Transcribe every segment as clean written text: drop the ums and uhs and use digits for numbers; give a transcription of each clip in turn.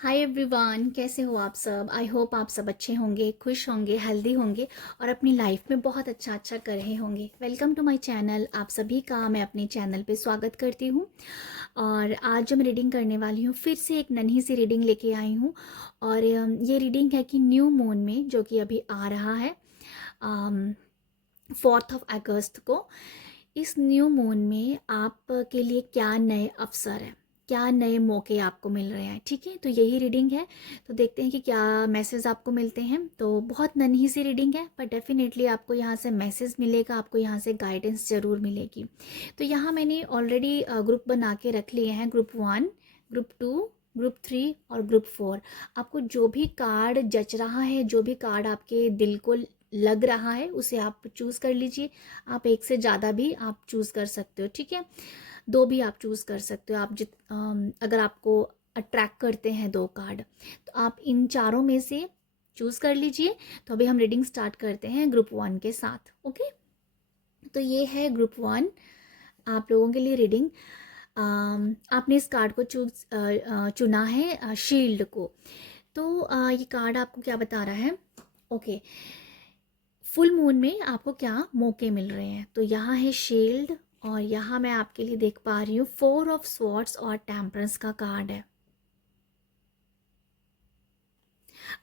Hi everyone, कैसे हो आप सब। आई होप आप सब अच्छे होंगे, खुश होंगे, हेल्दी होंगे और अपनी लाइफ में बहुत अच्छा अच्छा कर रहे होंगे। Welcome to my channel. आप सभी का मैं अपने चैनल पे स्वागत करती हूँ। और आज जो मैं रीडिंग करने वाली हूँ, फिर से एक नन्ही सी रीडिंग लेके आई हूँ। और ये रीडिंग है कि न्यू मून में, जो कि अभी आ रहा है 4 अगस्त को। इस न्यू मून में आपके लिए क्या नए अवसर है, क्या नए मौके आपको मिल रहे हैं। ठीक है, तो यही रीडिंग है। तो देखते हैं कि क्या मैसेज आपको मिलते हैं। तो बहुत नन्ही सी रीडिंग है, पर डेफिनेटली आपको यहाँ से मैसेज मिलेगा, आपको यहाँ से गाइडेंस ज़रूर मिलेगी। तो यहाँ मैंने ऑलरेडी ग्रुप बना के रख लिए हैं, ग्रुप 1, ग्रुप 2, ग्रुप 3 और ग्रुप 4। आपको जो भी कार्ड जच रहा है, जो भी कार्ड आपके दिल को लग रहा है, उसे आप चूज़ कर लीजिए। आप एक से ज़्यादा भी आप चूज़ कर सकते हो, ठीक है। दो भी आप चूज़ कर सकते हो। अगर आपको अट्रैक्ट करते हैं दो कार्ड, तो आप इन चारों में से चूज़ कर लीजिए। तो अभी हम रीडिंग स्टार्ट करते हैं ग्रुप 1 के साथ। ओके, तो ये है ग्रुप 1 आप लोगों के लिए रीडिंग। आपने इस कार्ड को चुना है, शील्ड को। तो ये कार्ड आपको क्या बता रहा है। ओके, फुल मून में आपको क्या मौके मिल रहे हैं। तो यहाँ है शील्ड, और यहाँ मैं आपके लिए देख पा रही हूँ 4 ऑफ स्वॉर्ड्स और टेम्परेंस का कार्ड है।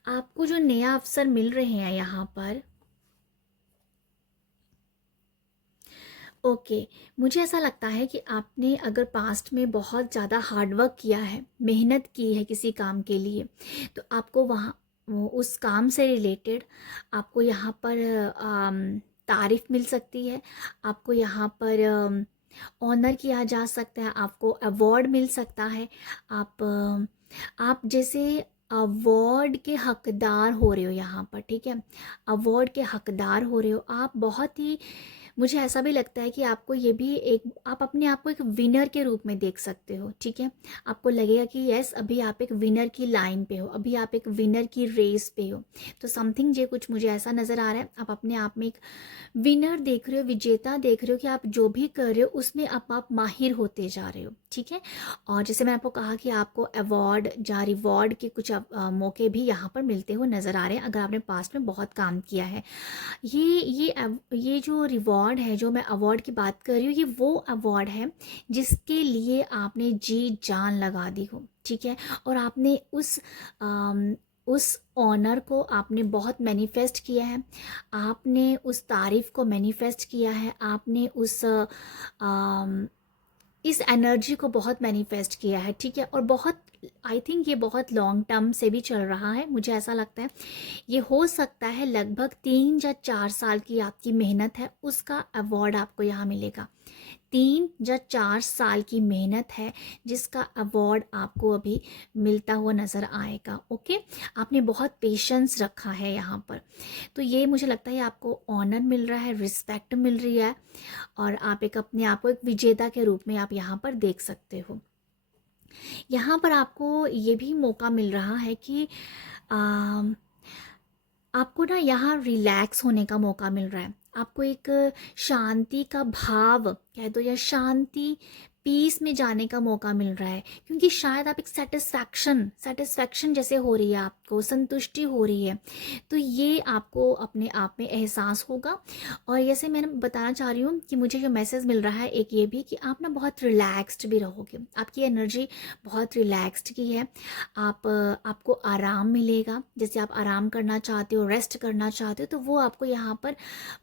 आपको जो नया अवसर मिल रहे हैं यहाँ पर, ओके, मुझे ऐसा लगता है कि आपने अगर पास्ट में बहुत ज़्यादा हार्डवर्क किया है, मेहनत की है किसी काम के लिए, तो आपको वहाँ उस काम से रिलेटेड आपको यहाँ पर तारीफ मिल सकती है। आपको यहाँ पर ऑनर किया जा सकता है, आपको अवार्ड मिल सकता है। आप जैसे अवार्ड के हकदार हो रहे हो यहाँ पर, ठीक है। अवार्ड के हकदार हो रहे हो आप। बहुत ही मुझे ऐसा भी लगता है कि आपको ये भी एक, आप अपने आप को एक विनर के रूप में देख सकते हो, ठीक है। आपको लगेगा कि यस, अभी आप एक विनर की लाइन पे हो, अभी आप एक विनर की रेस पे हो। तो समथिंग ये कुछ मुझे ऐसा नज़र आ रहा है, आप अपने आप में एक विनर देख रहे हो, विजेता देख रहे हो कि आप जो भी कर रहे हो उसमें आप माहिर होते जा रहे हो, ठीक है। और जैसे मैंने आपको कहा कि आपको अवार्ड या रिवॉर्ड के कुछ मौके भी यहाँ पर मिलते हुए नज़र आ रहे हैं, अगर आपने पास्ट में बहुत काम किया है। ये जो रिवॉर्ड है, जो मैं अवार्ड की बात कर रही हूँ, ये वो अवार्ड है जिसके लिए आपने जी जान लगा दी हो, ठीक है। और आपने उस ऑनर को आपने बहुत मैनिफेस्ट किया है। आपने उस तारीफ को मैनिफेस्ट किया है। आपने इस एनर्जी को बहुत मैनिफेस्ट किया है, ठीक है। और बहुत, आई थिंक ये बहुत लॉन्ग टर्म से भी चल रहा है, मुझे ऐसा लगता है। ये हो सकता है लगभग 3 या 4 साल की आपकी मेहनत है, उसका अवार्ड आपको यहाँ मिलेगा। 3 या 4 साल की मेहनत है, जिसका अवार्ड आपको अभी मिलता हुआ नज़र आएगा। ओके, आपने बहुत पेशेंस रखा है यहाँ पर। तो ये मुझे लगता है आपको ऑनर मिल रहा है, रिस्पेक्ट मिल रही है, और आप एक अपने आप को एक विजेता के रूप में आप यहाँ पर देख सकते हो। यहाँ पर आपको ये भी मौका मिल रहा है कि आपको ना यहाँ रिलैक्स होने का मौका मिल रहा है। आपको एक शांति का भाव कह दो, या शांति, पीस में जाने का मौका मिल रहा है, क्योंकि शायद आप एक सेटिस्फैक्शन जैसे हो रही है, आपको संतुष्टि हो रही है। तो ये आपको अपने आप में एहसास होगा। और जैसे मैंने बताना चाह रही हूँ कि मुझे जो मैसेज मिल रहा है एक ये भी, कि आप ना बहुत रिलैक्स्ड भी रहोगे, आपकी एनर्जी बहुत रिलैक्स्ड की है। आपको आराम मिलेगा, जैसे आप आराम करना चाहते हो, रेस्ट करना चाहते हो, तो वो आपको यहाँ पर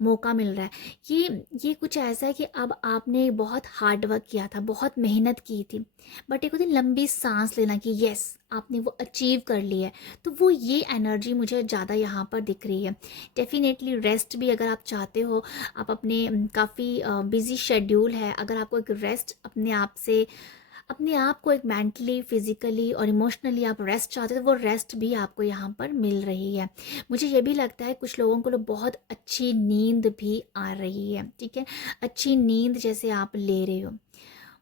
मौका मिल रहा है। ये कुछ ऐसा है कि अब आपने बहुत हार्ड वर्क किया था, बहुत मेहनत की थी, बट एक होती है लंबी सांस लेना कि यस, आपने वो अचीव कर लिया है। तो वो ये एनर्जी मुझे ज़्यादा यहाँ पर दिख रही है। डेफिनेटली रेस्ट भी अगर आप चाहते हो, आप अपने काफ़ी बिजी शेड्यूल है, अगर आपको एक रेस्ट अपने आप को एक मेंटली, फिजिकली और इमोशनली आप रेस्ट चाहते हो, तो वो रेस्ट भी आपको यहाँ पर मिल रही है। मुझे ये भी लगता है कुछ लोगों को बहुत अच्छी नींद भी आ रही है, ठीक है। अच्छी नींद जैसे आप ले रहे हो,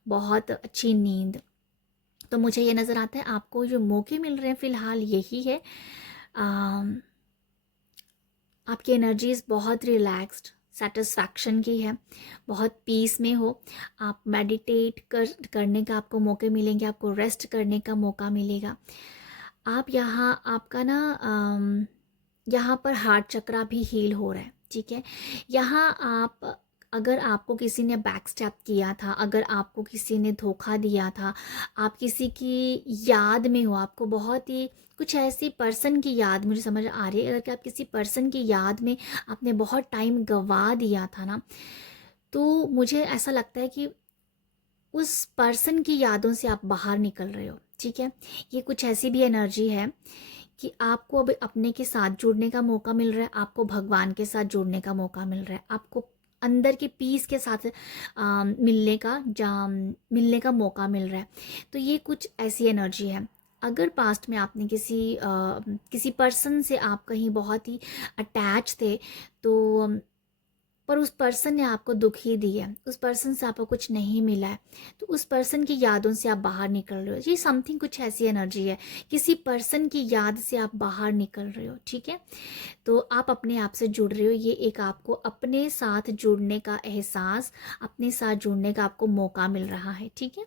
बहुत अच्छी नींद। तो मुझे ये नज़र आता है आपको जो मौके मिल रहे हैं फ़िलहाल यही है। आपकी एनर्जीज बहुत रिलैक्स्ड, सेटिस्फैक्शन की है, बहुत पीस में हो। आप मेडिटेट करने का आपको मौके मिलेंगे, आपको रेस्ट करने का मौका मिलेगा। आप यहाँ आपका ना यहाँ पर हार्ट चक्रा भी हील हो रहा है, ठीक है। यहाँ आप, अगर आपको किसी ने बैक स्टैप किया था, अगर आपको किसी ने धोखा दिया था, आप किसी की याद में हो, आपको बहुत ही कुछ ऐसी पर्सन की याद मुझे समझ आ रही है, अगर कि आप किसी पर्सन की याद में आपने बहुत टाइम गंवा दिया था ना, तो मुझे ऐसा लगता है कि उस पर्सन की यादों से आप बाहर निकल रहे हो, ठीक है। ये कुछ ऐसी भी एनर्जी है कि आपको अब अपने के साथ जुड़ने का मौका मिल रहा है, आपको भगवान के साथ जुड़ने का मौका मिल रहा है, आपको अंदर की पीस के साथ मिलने का मौका मिल रहा है। तो ये कुछ ऐसी एनर्जी है। अगर पास्ट में आपने किसी पर्सन से आप कहीं बहुत ही अटैच थे, तो पर उस पर्सन ने आपको दुख ही दिया है, उस पर्सन से आपको कुछ नहीं मिला है, तो उस पर्सन की यादों से आप बाहर निकल रहे हो। ये समथिंग कुछ ऐसी एनर्जी है, किसी पर्सन की याद से आप बाहर निकल रहे हो, ठीक है। तो आप अपने आप से जुड़ रहे हो, ये एक आपको अपने साथ जुड़ने का एहसास, अपने साथ जुड़ने का आपको मौका मिल रहा है, ठीक है।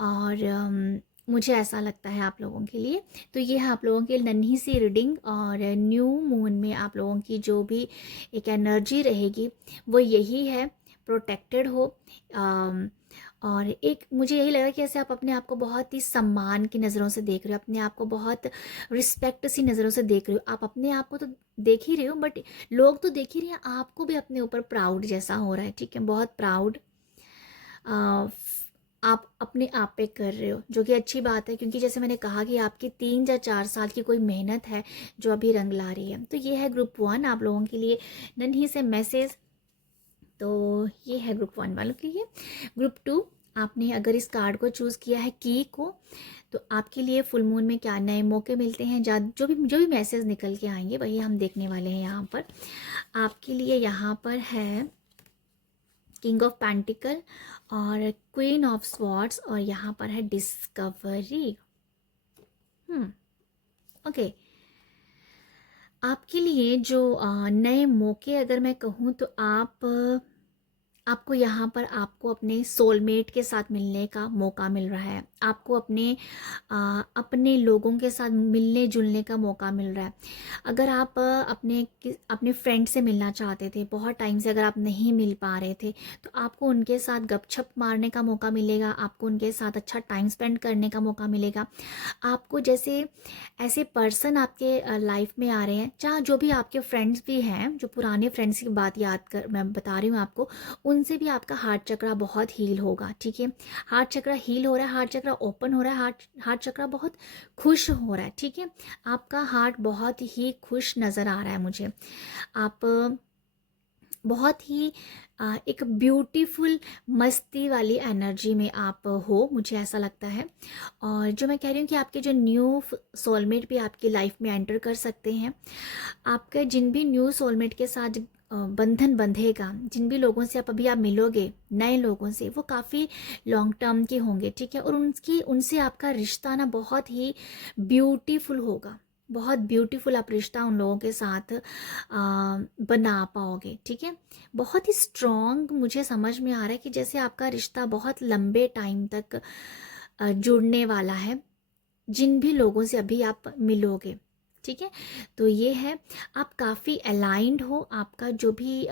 और मुझे ऐसा लगता है आप लोगों के लिए। तो ये है आप लोगों की नन्ही सी रीडिंग, और न्यू मून में आप लोगों की जो भी एक एनर्जी रहेगी वो यही है, प्रोटेक्टेड हो। और एक मुझे यही लगा कि ऐसे आप अपने आप को बहुत ही सम्मान की नज़रों से देख रहे हो, अपने आप को बहुत रिस्पेक्ट सी नज़रों से देख रहे हो। आप अपने आप को तो देख ही रहे हो, बट लोग तो देख ही रहे हैं, आपको भी अपने ऊपर प्राउड जैसा हो रहा है, ठीक है, बहुत प्राउड आप अपने आप पे कर रहे हो, जो कि अच्छी बात है, क्योंकि जैसे मैंने कहा कि आपकी 3 या 4 साल की कोई मेहनत है जो अभी रंग ला रही है। तो ये है ग्रुप 1 आप लोगों के लिए नन्ही से मैसेज। तो ये है ग्रुप 1 वालों के लिए। ग्रुप 2, आपने अगर इस कार्ड को चूज़ किया है की को, तो आपके लिए फुल मून में क्या नए मौके मिलते हैं, जो भी मैसेज निकल के आएंगे वही हम देखने वाले हैं। यहाँ पर आपके लिए यहाँ पर है किंग ऑफ पेंटिकल और क्वीन ऑफ स्वॉर्ड्स, और यहाँ पर है डिस्कवरी। ओके, आपके लिए जो नए मौके अगर मैं कहूँ तो आपको यहाँ पर आपको अपने सोलमेट के साथ मिलने का मौका मिल रहा है, आपको अपने लोगों के साथ मिलने जुलने का मौका मिल रहा है। अगर आप अपने फ्रेंड से मिलना चाहते थे, बहुत टाइम से अगर आप नहीं मिल पा रहे थे, तो आपको उनके साथ गपशप मारने का मौका मिलेगा, आपको उनके साथ अच्छा टाइम स्पेंड करने का मौका मिलेगा। आपको जैसे ऐसे पर्सन आपके लाइफ में आ रहे हैं, चाहे जो भी आपके फ्रेंड्स भी हैं, जो पुराने फ्रेंड्स की बात याद कर मैं बता रही हूँ आपको, उनसे भी आपका हार्ट चक्रा बहुत हील होगा, ठीक है। हार्ट चक्रा हील हो रहा है, हार्ट चक्रा ओपन हो रहा है, हार्ट चक्रा बहुत खुश हो रहा है, ठीक है। आपका हार्ट बहुत ही खुश नज़र आ रहा है मुझे। आप बहुत ही एक ब्यूटीफुल मस्ती वाली एनर्जी में आप हो, मुझे ऐसा लगता है। और जो मैं कह रही हूँ कि आपके जो न्यू सोलमेट भी आपकी लाइफ में एंटर कर सकते हैं। आपके जिन भी न्यू सोलमेट के साथ बंधन बंधेगा, जिन भी लोगों से आप मिलोगे, नए लोगों से, वो काफ़ी लॉन्ग टर्म के होंगे, ठीक है। और उनसे आपका रिश्ता ना बहुत ही ब्यूटीफुल होगा, बहुत ब्यूटीफुल आप रिश्ता उन लोगों के साथ बना पाओगे, ठीक है। बहुत ही स्ट्रॉन्ग मुझे समझ में आ रहा है कि जैसे आपका रिश्ता बहुत लंबे टाइम तक जुड़ने वाला है, जिन भी लोगों से अभी आप मिलोगे, ठीक है। तो ये है, आप काफ़ी अलाइंड हो, आपका जो भी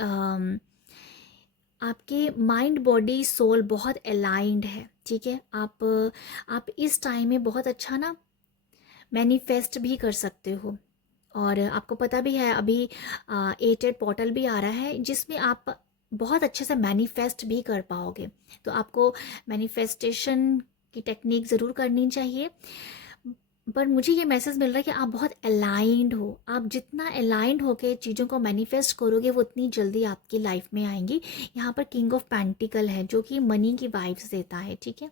आपके माइंड बॉडी सोल बहुत अलाइंड है, ठीक है। आप इस टाइम में बहुत अच्छा ना मैनिफेस्ट भी कर सकते हो। और आपको पता भी है अभी 8 पोर्टल भी आ रहा है, जिसमें आप बहुत अच्छे से मैनिफेस्ट भी कर पाओगे। तो आपको मैनिफेस्टेशन की टेक्निक ज़रूर करनी चाहिए। पर मुझे ये मैसेज मिल रहा है कि आप बहुत अलाइंड हो, आप जितना अलाइंड होकर चीज़ों को मैनिफेस्ट करोगे वो उतनी जल्दी आपकी लाइफ में आएंगी। यहाँ पर किंग ऑफ पेंटिकल है जो कि मनी की वाइब्स देता है, ठीक है।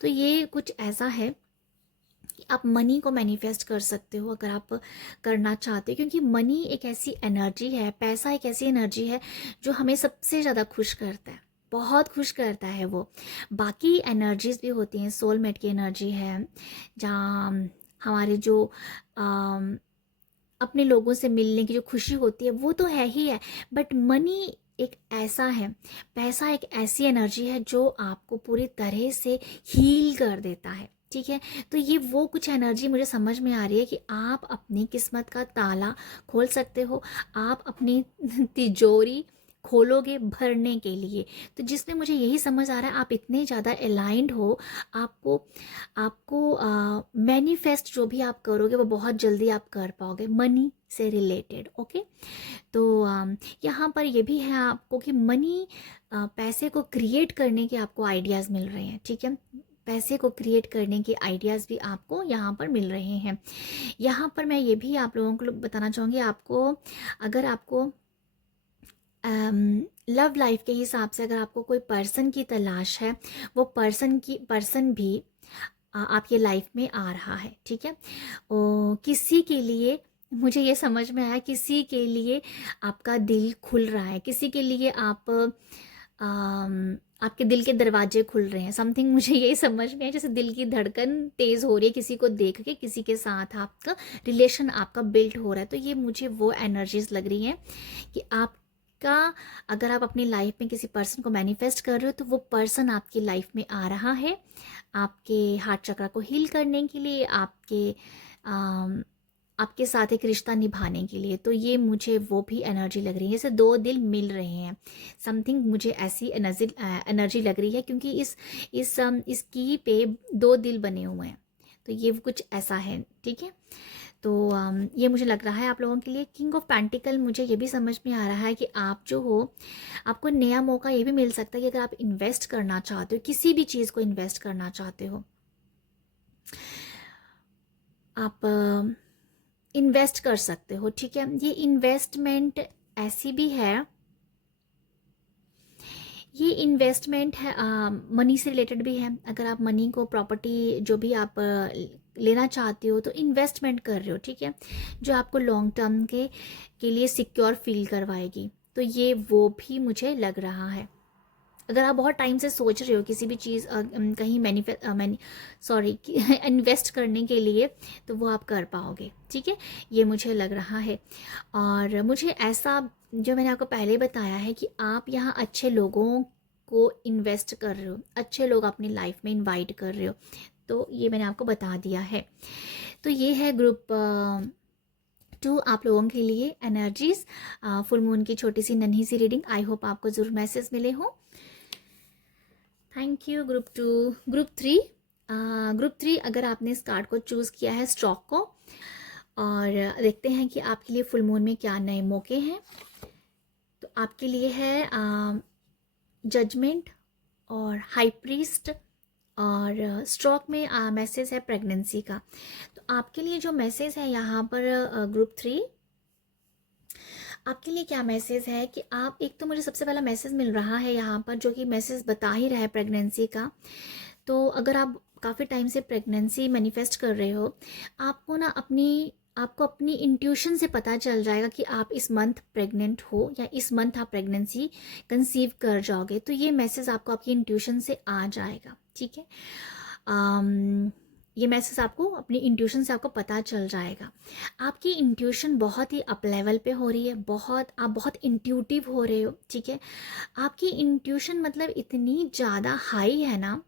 तो ये कुछ ऐसा है कि आप मनी को मैनिफेस्ट कर सकते हो अगर आप करना चाहते हो, क्योंकि मनी एक ऐसी एनर्जी है, पैसा एक ऐसी एनर्जी है जो हमें सबसे ज़्यादा खुश करता है, बहुत खुश करता है वो। बाकी एनर्जीज भी होती हैं, सोलमेट की एनर्जी है जहाँ हमारे जो अपने लोगों से मिलने की जो खुशी होती है वो तो है ही है, बट मनी एक ऐसा है, पैसा एक ऐसी एनर्जी है जो आपको पूरी तरह से हील कर देता है, ठीक है। तो ये वो कुछ एनर्जी मुझे समझ में आ रही है कि आप अपनी किस्मत का ताला खोल सकते हो, आप अपनी तिजोरी खोलोगे भरने के लिए। तो जिसमें मुझे यही समझ आ रहा है, आप इतने ज़्यादा अलाइंड हो, आपको आपको मैनिफेस्ट जो भी आप करोगे वो बहुत जल्दी आप कर पाओगे, मनी से रिलेटेड। ओके, तो यहाँ पर ये भी है आपको कि मनी, पैसे को क्रिएट करने के आपको आइडियाज़ मिल रहे हैं, ठीक है। पैसे को क्रिएट करने के आइडियाज़ भी आपको यहाँ पर मिल रहे हैं। यहाँ पर मैं ये भी आप लोगों को बताना चाहूँगी, आपको अगर आपको लव लाइफ के हिसाब से अगर आपको कोई पर्सन की तलाश है, वो पर्सन भी आपके लाइफ में आ रहा है, ठीक है। किसी के लिए मुझे ये समझ में आया, किसी के लिए आपका दिल खुल रहा है, किसी के लिए आपके दिल के दरवाजे खुल रहे हैं, समथिंग मुझे यही समझ में है, जैसे दिल की धड़कन तेज़ हो रही है किसी को देख के, किसी के साथ आपका रिलेशन आपका बिल्ड हो रहा है। तो ये मुझे वो एनर्जीज लग रही हैं कि आपका, अगर आप अपनी लाइफ में किसी पर्सन को मैनिफेस्ट कर रहे हो तो वो पर्सन आपकी लाइफ में आ रहा है, आपके हार्ट चक्र को हील करने के लिए, आपके साथ एक रिश्ता निभाने के लिए। तो ये मुझे वो भी एनर्जी लग रही है, जैसे दो दिल मिल रहे हैं, समथिंग मुझे ऐसी एनर्जी लग रही है, क्योंकि इस की पे दो दिल बने हुए हैं, तो ये कुछ ऐसा है, ठीक है। तो ये मुझे लग रहा है आप लोगों के लिए। किंग ऑफ पेंटिकल, मुझे ये भी समझ में आ रहा है कि आप जो हो, आपको नया मौका ये भी मिल सकता है कि अगर आप इन्वेस्ट करना चाहते हो, किसी भी चीज़ को इन्वेस्ट करना चाहते हो, आप इन्वेस्ट कर सकते हो, ठीक है। ये इन्वेस्टमेंट ऐसी भी है, ये इन्वेस्टमेंट है, मनी से रिलेटेड भी है। अगर आप मनी को, प्रॉपर्टी जो भी आप लेना चाहते हो, तो इन्वेस्टमेंट कर रहे हो, ठीक है, जो आपको लॉन्ग टर्म के लिए सिक्योर फील करवाएगी। तो ये वो भी मुझे लग रहा है। अगर आप बहुत टाइम से सोच रहे हो किसी भी चीज़ कहीं इन्वेस्ट करने के लिए, तो वो आप कर पाओगे, ठीक है, ये मुझे लग रहा है। और मुझे ऐसा, जो मैंने आपको पहले बताया है कि आप यहाँ अच्छे लोगों को इन्वेस्ट कर रहे हो, अच्छे लोग अपनी लाइफ में इनवाइट कर रहे हो, तो ये मैंने आपको बता दिया है। तो ये है ग्रुप 2 आप लोगों के लिए एनर्जीज, फुल मून की छोटी सी नन्ही सी रीडिंग। आई होप आपको ज़रूर मैसेज मिले हो। Thank you. Group 2, group three अगर आपने इस कार्ड को चूज़ किया है, स्टॉक को, और देखते हैं कि आपके लिए फुल मून में क्या नए मौके हैं। तो आपके लिए है जजमेंट और हाई प्रीस्ट, और स्ट्रोक में मैसेज है प्रेगनेंसी का। तो आपके लिए जो मैसेज है यहाँ पर ग्रुप 3, आपके लिए क्या मैसेज है कि आप, एक तो मुझे सबसे पहला मैसेज मिल रहा है यहाँ पर, जो कि मैसेज बता ही रहा है प्रेगनेंसी का। तो अगर आप काफ़ी टाइम से प्रेगनेंसी मैनिफेस्ट कर रहे हो, आपको ना आपको अपनी इंट्यूशन से पता चल जाएगा कि आप इस मंथ प्रेग्नेंट हो, या इस मंथ आप प्रेगनेंसी कंसीव कर जाओगे। तो ये मैसेज आपको आपकी इंट्यूशन से आ जाएगा, ठीक है। ये मैसेज आपको अपनी इंट्यूशन से आपको पता चल जाएगा। आपकी इंट्यूशन बहुत ही अप लेवल पे हो रही है, आप बहुत इंट्यूटिव हो रहे हो, ठीक है। आपकी इंट्यूशन मतलब इतनी ज़्यादा हाई है ना,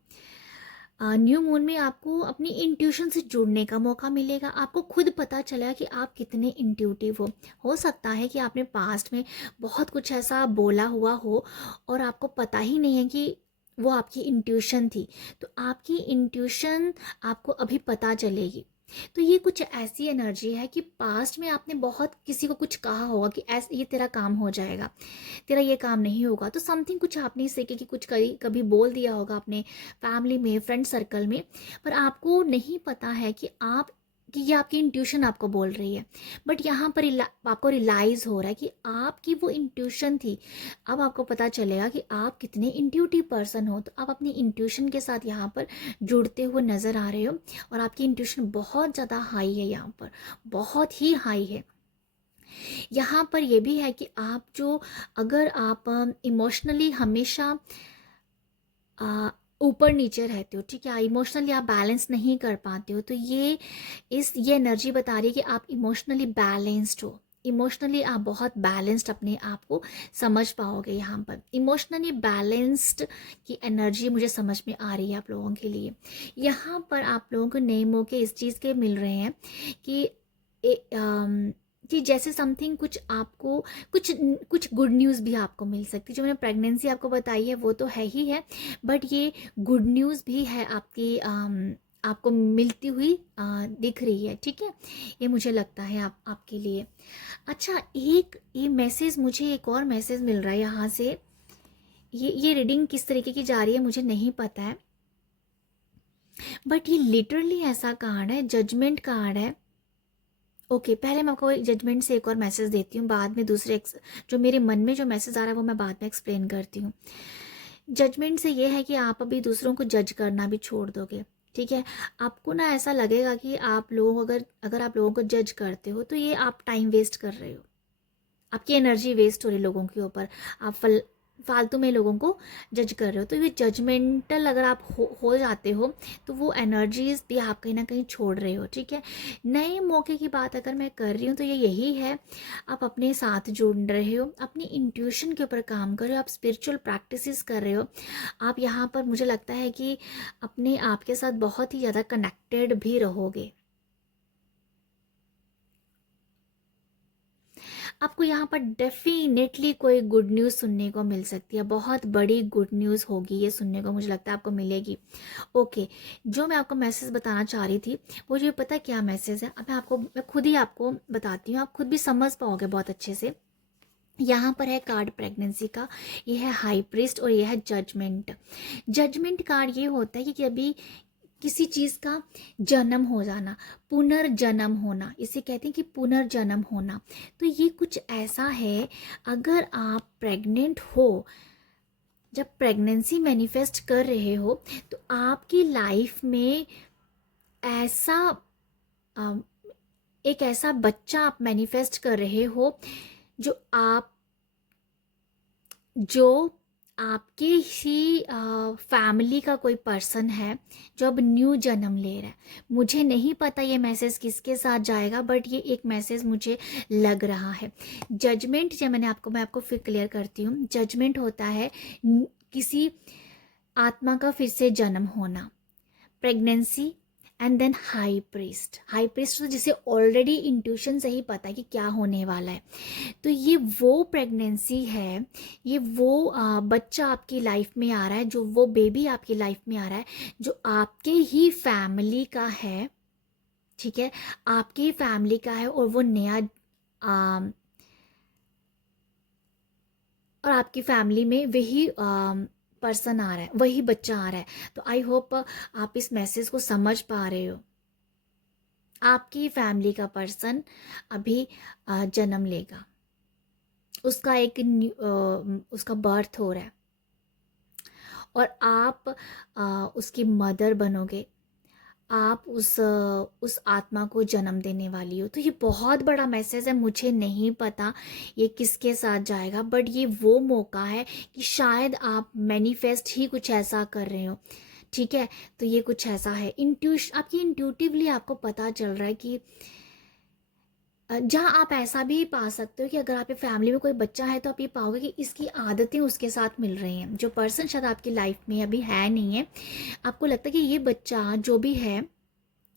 न्यू मून में आपको अपनी इंट्यूशन से जुड़ने का मौका मिलेगा। आपको खुद पता चलेगा कि आप कितने इंट्यूटिव हो सकता है कि आपने पास्ट में बहुत कुछ ऐसा बोला हुआ हो और आपको पता ही नहीं है कि वो आपकी इंट्यूशन थी। तो आपकी इंट्यूशन आपको अभी पता चलेगी। तो ये कुछ ऐसी एनर्जी है कि पास्ट में आपने बहुत किसी को कुछ कहा होगा कि ऐसे ये तेरा काम हो जाएगा, तेरा ये काम नहीं होगा। तो समथिंग कुछ आपने सीखे कि कुछ कभी बोल दिया होगा अपने फैमिली में, फ्रेंड सर्कल में, पर आपको नहीं पता है कि ये आपकी इंट्यूशन आपको बोल रही है। बट यहाँ पर आपको रियलाइज़ हो रहा है कि आपकी वो इंट्यूशन थी। अब आपको पता चलेगा कि आप कितने इंट्यूटिव पर्सन हो। तो आप अपनी इंट्यूशन के साथ यहाँ पर जुड़ते हुए नज़र आ रहे हो, और आपकी इंट्यूशन बहुत ज़्यादा हाई है, यहाँ पर बहुत ही हाई है। यहाँ पर ये भी है कि अगर आप इमोशनली हमेशा ऊपर नीचे रहते हो, ठीक है, इमोशनली आप बैलेंस नहीं कर पाते हो, तो ये एनर्जी बता रही है कि आप इमोशनली बैलेंस्ड हो, इमोशनली आप बहुत बैलेंस्ड अपने आप को समझ पाओगे। यहाँ पर इमोशनली बैलेंस्ड की एनर्जी मुझे समझ में आ रही है आप लोगों के लिए। यहाँ पर आप लोगों को नए मौके इस चीज़ के मिल रहे हैं कि कि जैसे समथिंग कुछ आपको कुछ कुछ गुड न्यूज़ भी आपको मिल सकती है। जो मैंने प्रेगनेंसी आपको बताई है वो तो है ही है, बट ये गुड न्यूज़ भी है आपकी आपको मिलती हुई दिख रही है। ठीक है, ये मुझे लगता है आपके लिए। अच्छा, एक ये मैसेज, मुझे एक और मैसेज मिल रहा है यहाँ से। ये रीडिंग किस तरीके की जा रही है मुझे नहीं पता है, बट ये लिटरली ऐसा कार्ड है, जजमेंट कार्ड है। ओके, पहले मैं आपको जजमेंट से एक और मैसेज देती हूँ, बाद में दूसरे जो मेरे मन में जो मैसेज आ रहा है वो मैं बाद में एक्सप्लेन करती हूँ। जजमेंट से ये है कि आप अभी दूसरों को जज करना भी छोड़ दोगे। ठीक है, आपको ना ऐसा लगेगा कि आप लोग अगर आप लोगों को जज करते हो तो ये आप टाइम वेस्ट कर रहे हो, आपकी एनर्जी वेस्ट हो रही है लोगों के ऊपर, आप फालतू में लोगों को जज कर रहे हो। तो ये जजमेंटल अगर आप हो जाते हो तो वो एनर्जीज भी आप कहीं ना कहीं छोड़ रहे हो। ठीक है, नए मौके की बात अगर मैं कर रही हूँ तो ये यही है, आप अपने साथ जुड़ रहे हो, अपनी इंट्यूशन के ऊपर काम कर रहे हो, आप स्पिरिचुअल प्रैक्टिसेस कर रहे हो। आप यहाँ पर मुझे लगता है कि अपने आप के साथ बहुत ही ज़्यादा कनेक्टेड भी रहोगे। आपको यहाँ पर डेफिनेटली कोई गुड न्यूज़ सुनने को मिल सकती है, बहुत बड़ी गुड न्यूज़ होगी ये सुनने को, मुझे लगता है आपको मिलेगी। ओके, जो मैं आपको मैसेज बताना चाह रही थी वो जो पता क्या मैसेज है, अब मैं खुद ही आपको बताती हूँ, आप खुद भी समझ पाओगे बहुत अच्छे से। यहाँ पर है कार्ड प्रेगनेंसी का, ये है हाई प्रीस्ट और ये है जजमेंट। जजमेंट कार्ड ये होता है कि अभी किसी चीज़ का जन्म हो जाना, पुनर्जन्म होना, इसे कहते हैं कि पुनर्जन्म होना। तो ये कुछ ऐसा है, अगर आप प्रेग्नेंट हो, जब प्रेगनेंसी मैनिफेस्ट कर रहे हो तो आपकी लाइफ में ऐसा एक ऐसा बच्चा आप मैनिफेस्ट कर रहे हो जो आपके ही फैमिली का कोई पर्सन है जो अब न्यू जन्म ले रहा है। मुझे नहीं पता ये मैसेज किसके साथ जाएगा, बट ये एक मैसेज मुझे लग रहा है। जजमेंट जो मैं आपको फिर क्लियर करती हूँ। जजमेंट होता है किसी आत्मा का फिर से जन्म होना, pregnancy and then high priest. High priest तो जिसे ऑलरेडी इंट्यूशन से ही पता है कि क्या होने वाला है। तो ये वो प्रेगनेंसी है, ये वो बच्चा आपकी लाइफ में आ रहा है, जो वो बेबी आपकी लाइफ में आ रहा है जो आपके ही फैमिली का है। ठीक है, आपकी ही फैमिली का है और वो नया और आपकी फैमिली में वही पर्सन आ रहा है, वही बच्चा आ रहा है। तो आई होप आप इस मैसेज को समझ पा रहे हो। आपकी फैमिली का पर्सन अभी जन्म लेगा, उसका उसका बर्थ हो रहा है और आप उसकी मदर बनोगे, आप उस आत्मा को जन्म देने वाली हो। तो ये बहुत बड़ा मैसेज है, मुझे नहीं पता ये किसके साथ जाएगा, बट ये वो मौका है कि शायद आप मैनिफेस्ट ही कुछ ऐसा कर रहे हो। ठीक है, तो ये कुछ ऐसा है, आपकी इंट्यूटिवली आपको पता चल रहा है कि जहाँ आप ऐसा भी पा सकते हो कि अगर आपकी फैमिली में कोई बच्चा है तो आप ये पाओगे कि इसकी आदतें उसके साथ मिल रही हैं। जो पर्सन शायद आपकी लाइफ में अभी है नहीं है, आपको लगता है कि ये बच्चा जो भी है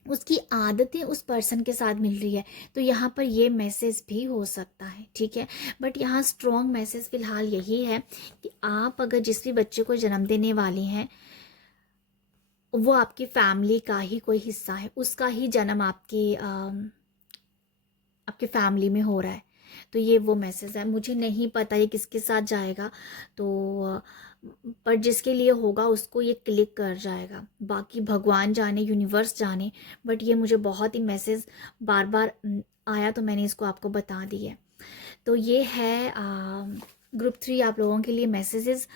उसकी आदतें उस पर्सन के साथ मिल रही है। तो यहाँ पर ये मैसेज भी हो सकता है। ठीक है, बट यहाँ स्ट्रॉन्ग मैसेज फिलहाल यही है कि आप अगर जिस भी बच्चे को जन्म देने वाली हैं वो आपकी फैमिली का ही कोई हिस्सा है, उसका ही जन्म आपके फैमिली में हो रहा है। तो ये वो मैसेज है, मुझे नहीं पता ये किसके साथ जाएगा, तो पर जिसके लिए होगा उसको ये क्लिक कर जाएगा, बाकी भगवान जाने, यूनिवर्स जाने। बट ये मुझे बहुत ही मैसेज बार बार आया तो मैंने इसको आपको बता दी है। तो ये है ग्रुप 3 आप लोगों के लिए मैसेजेस,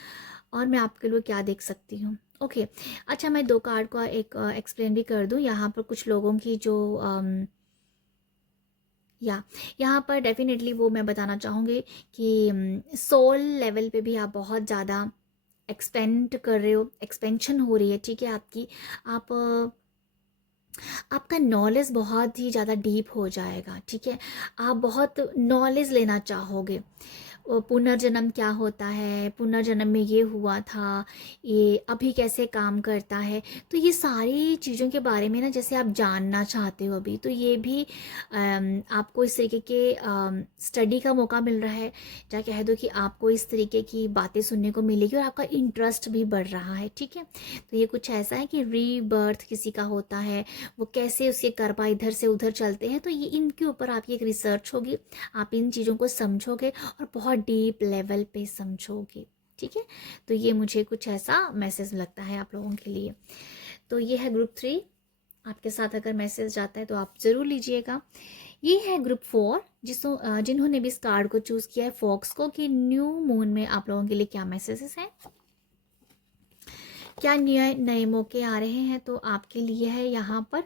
और मैं आपके लिए क्या देख सकती हूँ। ओके, अच्छा मैं 2 कार्ड का एक एक्सप्लेन भी कर दूँ। यहाँ पर कुछ लोगों की जो यहाँ पर डेफिनेटली वो मैं बताना चाहूँगी कि सोल लेवल पे भी आप बहुत ज़्यादा एक्सपेंड कर रहे हो, एक्सपेंशन हो रही है। ठीक है, आपकी आप आपका नॉलेज बहुत ही ज़्यादा डीप हो जाएगा, ठीक है। आप बहुत नॉलेज लेना चाहोगे, वो पुनर्जन्म क्या होता है, पुनर्जन्म में ये हुआ था, ये अभी कैसे काम करता है। तो ये सारी चीज़ों के बारे में ना जैसे आप जानना चाहते हो अभी, तो ये भी आपको इस तरीके के स्टडी का मौका मिल रहा है। या कह दो कि आपको इस तरीके की बातें सुनने को मिलेगी और आपका इंटरेस्ट भी बढ़ रहा है, ठीक है। तो ये कुछ ऐसा है कि रीबर्थ किसी का होता है, वो कैसे उसके कर्मा इधर से उधर चलते हैं, तो ये इनके ऊपर आपकी एक रिसर्च होगी। आप इन चीज़ों को समझोगे और बहुत डीप लेवल पे समझोगे, ठीक है। तो ये मुझे कुछ ऐसा मैसेज लगता है आप लोगों के लिए। तो ये है ग्रुप 3। आपके साथ अगर मैसेज जाता है तो आप ज़रूर लीजिएगा। ये है ग्रुप 4, जिन्होंने भी इस कार्ड को चूज़ किया है फॉक्स को, कि न्यू मून में आप लोगों के लिए क्या मैसेजेस हैं, क्या नए नए मौके आ रहे हैं। तो आपके लिए है यहाँ पर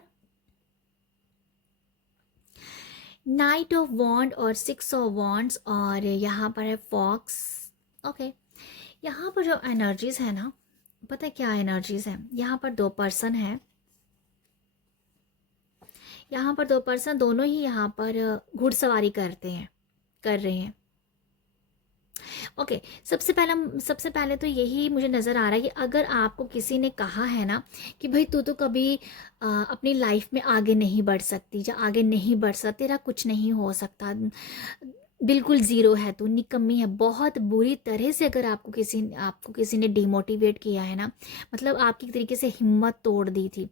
नाइट ऑफ वॉन्ड और 6 ऑफ वॉन्ड्स, और यहाँ पर है फॉक्स। ओके, यहाँ पर जो एनर्जीज है ना, पता है क्या एनर्जीज है, यहाँ पर 2 पर्सन है। यहाँ पर 2 पर्सन दोनों ही यहाँ पर घुड़सवारी कर रहे हैं। ओके, सबसे पहले तो यही मुझे नज़र आ रहा है कि अगर आपको किसी ने कहा है ना कि भाई तू तो कभी अपनी लाइफ में आगे नहीं बढ़ सकती, या आगे नहीं बढ़ सकता, तेरा कुछ नहीं हो सकता, बिल्कुल ज़ीरो है, तू निकम्मी है, बहुत बुरी तरह से अगर आपको किसी ने डिमोटिवेट किया है ना, मतलब आपकी एक तरीके से हिम्मत तोड़ दी थी,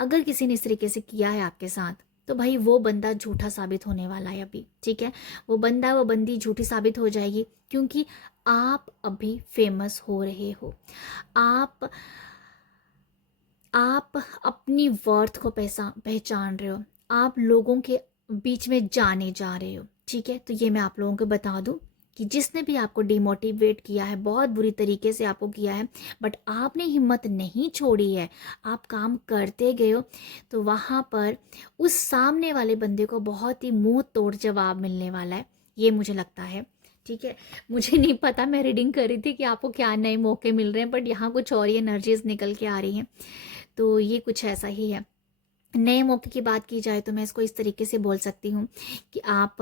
अगर किसी ने इस तरीके से किया है आपके साथ, तो भाई वो बंदा झूठा साबित होने वाला है अभी, ठीक है। वो बंदा वो बंदी झूठी साबित हो जाएगी, क्योंकि आप अभी फेमस हो रहे हो। आप आप अपनी वर्थ को पहचान रहे हो, आप लोगों के बीच में जाने जा रहे हो, ठीक है। तो ये मैं आप लोगों को बता दूं कि जिसने भी आपको डिमोटिवेट किया है, बहुत बुरी तरीके से आपको किया है, बट आपने हिम्मत नहीं छोड़ी है, आप काम करते गए हो, तो वहाँ पर उस सामने वाले बंदे को बहुत ही मुंह तोड़ जवाब मिलने वाला है, ये मुझे लगता है, ठीक है। मुझे नहीं पता, मैं रीडिंग कर रही थी कि आपको क्या नए मौके मिल रहे हैं, बट यहाँ कुछ और ही एनर्जीज निकल के आ रही हैं। तो ये कुछ ऐसा ही है। नए मौके की बात की जाए तो मैं इसको इस तरीके से बोल सकती हूँ कि आप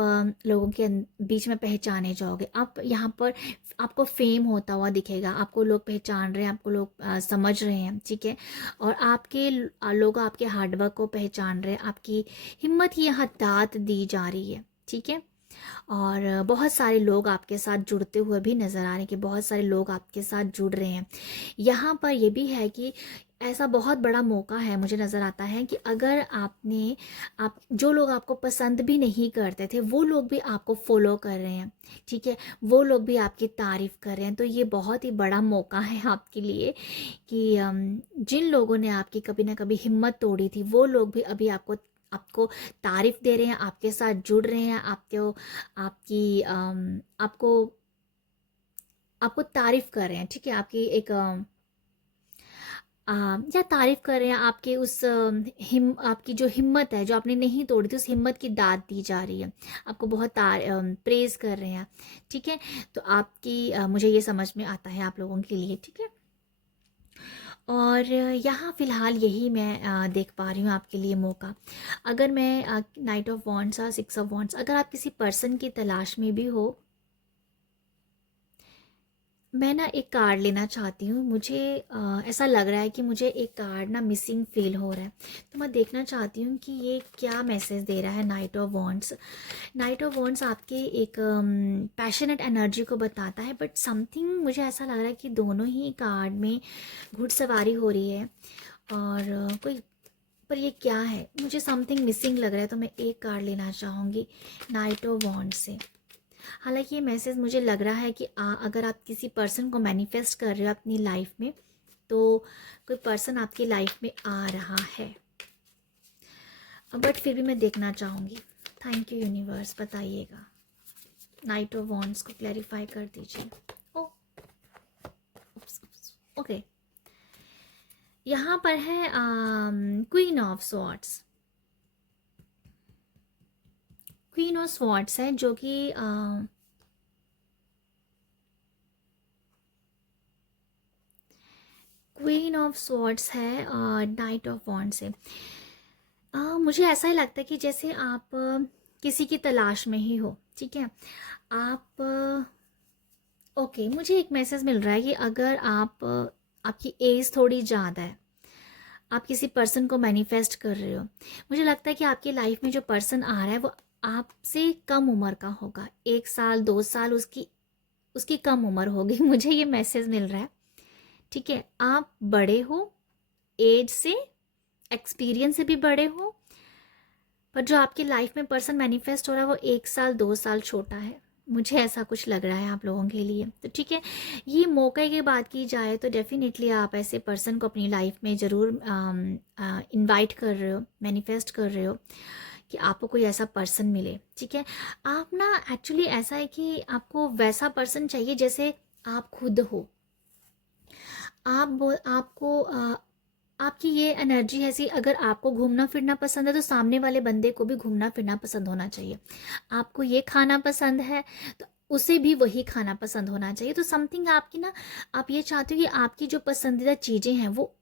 लोगों के बीच में पहचाने जाओगे। आप यहाँ पर आपको फेम होता हुआ दिखेगा, आपको लोग पहचान रहे हैं, आपको लोग समझ रहे हैं, ठीक है। और लोग आपके हार्डवर्क को पहचान रहे हैं, आपकी हिम्मत ही यहाँ दाद दी जा रही है, ठीक है। और बहुत सारे लोग आपके साथ जुड़ते हुए भी नज़र आ रहे हैं, कि बहुत सारे लोग आपके साथ जुड़ रहे हैं। यहाँ पर ये भी है कि ऐसा बहुत बड़ा मौका है, मुझे नज़र आता है कि अगर आप जो लोग आपको पसंद भी नहीं करते थे, वो लोग भी आपको फॉलो कर रहे हैं, ठीक है। वो लोग भी आपकी तारीफ़ कर रहे हैं। तो ये बहुत ही बड़ा मौका है आपके लिए कि जिन लोगों ने आपकी कभी ना कभी हिम्मत तोड़ी थी, वो लोग भी अभी आपको आपको तारीफ दे रहे हैं, आपके साथ जुड़ रहे हैं, आपकी आपको आपको तारीफ कर रहे हैं, ठीक है। या तारीफ कर रहे हैं, आपके आपकी जो हिम्मत है, जो आपने नहीं तोड़ी थी, उस हिम्मत की दाद दी जा रही है, आपको बहुत प्रेज कर रहे हैं, ठीक है। तो मुझे ये समझ में आता है आप लोगों के लिए, ठीक है। और यहाँ फ़िलहाल यही मैं देख पा रही हूँ आपके लिए मौका। अगर मैं नाइट ऑफ वॉन्ड्स और 6 ऑफ वॉन्ड्स, अगर आप किसी पर्सन की तलाश में भी हो, मैं ना एक कार्ड लेना चाहती हूँ। मुझे ऐसा लग रहा है कि मुझे एक कार्ड ना मिसिंग फील हो रहा है, तो मैं देखना चाहती हूँ कि ये क्या मैसेज दे रहा है night of wands. Night of wands आपके एक पैशनेट एनर्जी को बताता है, बट समथिंग मुझे ऐसा लग रहा है कि दोनों ही कार्ड में घुड़सवारी हो रही है, और कोई, पर ये क्या है, मुझे समथिंग मिसिंग लग रहा है। तो मैं एक कार्ड लेना चाहूँगी नाइट ऑफ वॉन्ड्स से। हालांकि ये मैसेज मुझे लग रहा है कि अगर आप किसी पर्सन को मैनिफेस्ट कर रहे हो अपनी लाइफ में, तो कोई पर्सन आपकी लाइफ में आ रहा है, बट फिर भी मैं देखना चाहूँगी। थैंक यू यूनिवर्स, बताइएगा, नाइट ऑफ वॉन्ड्स को क्लैरिफाई कर दीजिए। ओ ओके, यहाँ पर है queen of swords. Queen of swords है, जो कि क्वीन ऑफ स्वॉर्ड्स है, नाइट ऑफ वॉन्ड्स है। मुझे ऐसा ही लगता है कि जैसे आप किसी की तलाश में ही हो, ठीक है। आप ओके, मुझे एक मैसेज मिल रहा है कि अगर आप आपकी एज थोड़ी ज़्यादा है, आप किसी पर्सन को मैनिफेस्ट कर रहे हो, मुझे लगता है कि आपकी लाइफ में जो पर्सन आ रहा है वो आपसे कम उम्र का होगा, 1 साल 2 साल उसकी उसकी कम उम्र होगी। मुझे ये मैसेज मिल रहा है, ठीक है। आप बड़े हो एज से, एक्सपीरियंस से भी बड़े हो, पर जो आपकी लाइफ में पर्सन मैनिफेस्ट हो रहा है वो 1 साल 2 साल छोटा है। मुझे ऐसा कुछ लग रहा है आप लोगों के लिए। तो ठीक है, ये मौके की बात की जाए तो डेफिनेटली आप ऐसे पर्सन को अपनी लाइफ में ज़रूर इनवाइट कर रहे हो, मैनिफेस्ट कर रहे हो कि आपको कोई ऐसा पर्सन मिले, ठीक है। आप ना एक्चुअली ऐसा है कि आपको वैसा पर्सन चाहिए जैसे आप खुद हो। आपको आपकी ये एनर्जी ऐसी, अगर आपको घूमना फिरना पसंद है तो सामने वाले बंदे को भी घूमना फिरना पसंद होना चाहिए। आपको ये खाना पसंद है तो उसे भी वही खाना पसंद होना चाहिए। तो समथिंग आपकी ना, आप ये चाहते हो कि आपकी जो पसंदीदा चीज़ें हैं वो,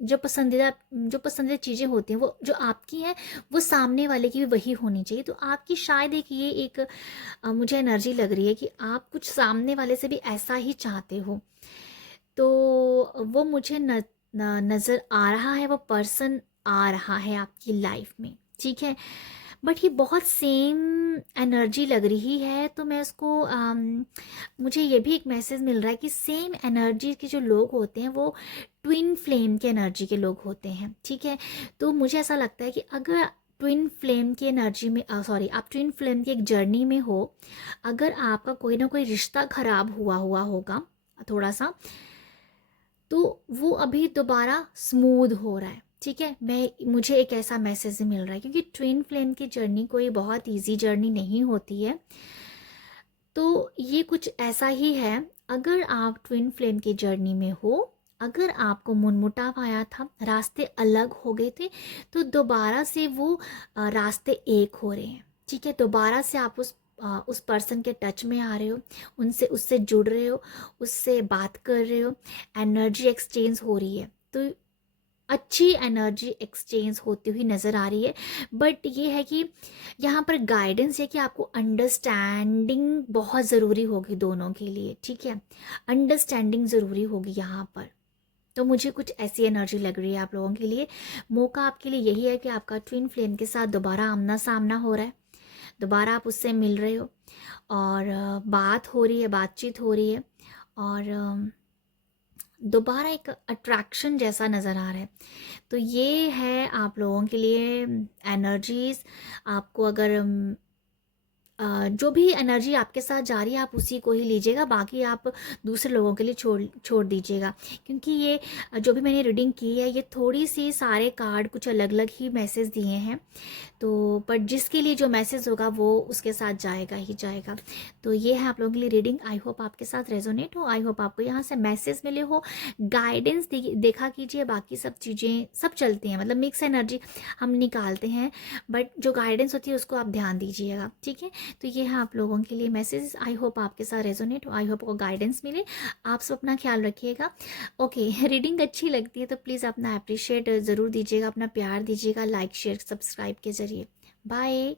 जो पसंदीदा चीज़ें होती हैं वो जो आपकी हैं वो सामने वाले की भी वही होनी चाहिए। तो आपकी शायद ये एक मुझे एनर्जी लग रही है कि आप कुछ सामने वाले से भी ऐसा ही चाहते हो। तो वो मुझे नज़र आ रहा है, वो पर्सन आ रहा है आपकी लाइफ में, ठीक है। बट ये बहुत सेम एनर्जी लग रही है, तो मैं उसको मुझे ये भी एक मैसेज मिल रहा है कि सेम एनर्जी के जो लोग होते हैं वो ट्विन फ्लेम के एनर्जी के लोग होते हैं, ठीक है। तो मुझे ऐसा लगता है कि अगर ट्विन फ्लेम की एनर्जी में सॉरी आप ट्विन फ्लेम की एक जर्नी में हो, अगर आपका कोई ना कोई रिश्ता खराब हुआ हुआ होगा थोड़ा सा, तो वो अभी दोबारा स्मूथ हो रहा है, ठीक है। मुझे एक ऐसा मैसेज मिल रहा है क्योंकि ट्विन फ्लेम की जर्नी कोई बहुत इजी जर्नी नहीं होती है। तो ये कुछ ऐसा ही है, अगर आप ट्विन फ्लेम की जर्नी में हो, अगर आपको मनमुटाव आया था, रास्ते अलग हो गए थे, तो दोबारा से वो रास्ते एक हो रहे हैं, ठीक है। दोबारा से आप उस पर्सन के टच में आ रहे हो, उससे जुड़ रहे हो, उससे बात कर रहे हो, एनर्जी एक्सचेंज हो रही है। तो अच्छी एनर्जी एक्सचेंज होती हुई नज़र आ रही है। बट ये है कि यहाँ पर गाइडेंस है कि आपको अंडरस्टैंडिंग बहुत ज़रूरी होगी दोनों के लिए, ठीक है। अंडरस्टैंडिंग ज़रूरी होगी यहाँ पर। तो मुझे कुछ ऐसी एनर्जी लग रही है आप लोगों के लिए। मौका आपके लिए यही है कि आपका ट्विन फ्लेम के साथ दोबारा आमना सामना हो रहा है, दोबारा आप उससे मिल रहे हो और बात हो रही है, बातचीत हो रही है, और दोबारा एक अट्रैक्शन जैसा नज़र आ रहा है। तो ये है आप लोगों के लिए एनर्जीज। आपको अगर जो भी एनर्जी आपके साथ जा रही है आप उसी को ही लीजिएगा, बाकी आप दूसरे लोगों के लिए छोड़ छोड़ दीजिएगा। क्योंकि ये जो भी मैंने रीडिंग की है ये थोड़ी सी, सारे कार्ड कुछ अलग अलग ही मैसेज दिए हैं, तो बट जिसके लिए जो मैसेज होगा वो उसके साथ जाएगा ही जाएगा। तो ये है आप लोगों के लिए रीडिंग। आई होप आपके साथ रेजोनेट हो, आई होप आपको यहाँ से मैसेज मिले हो, गाइडेंस देखा कीजिए। बाकी सब चीज़ें सब चलती हैं, मतलब मिक्स एनर्जी हम निकालते हैं, बट जो गाइडेंस होती है उसको आप ध्यान दीजिएगा, ठीक है। तो ये है आप लोगों के लिए मैसेज। आई होप आपके साथ रेजोनेट हो, आई होप आपको गाइडेंस मिले। आप सब अपना ख्याल रखिएगा। ओके, रीडिंग अच्छी लगती है तो प्लीज़ अपना अप्रिशिएट ज़रूर दीजिएगा, अपना प्यार दीजिएगा लाइक शेयर सब्सक्राइब के ज़रिए। बाय।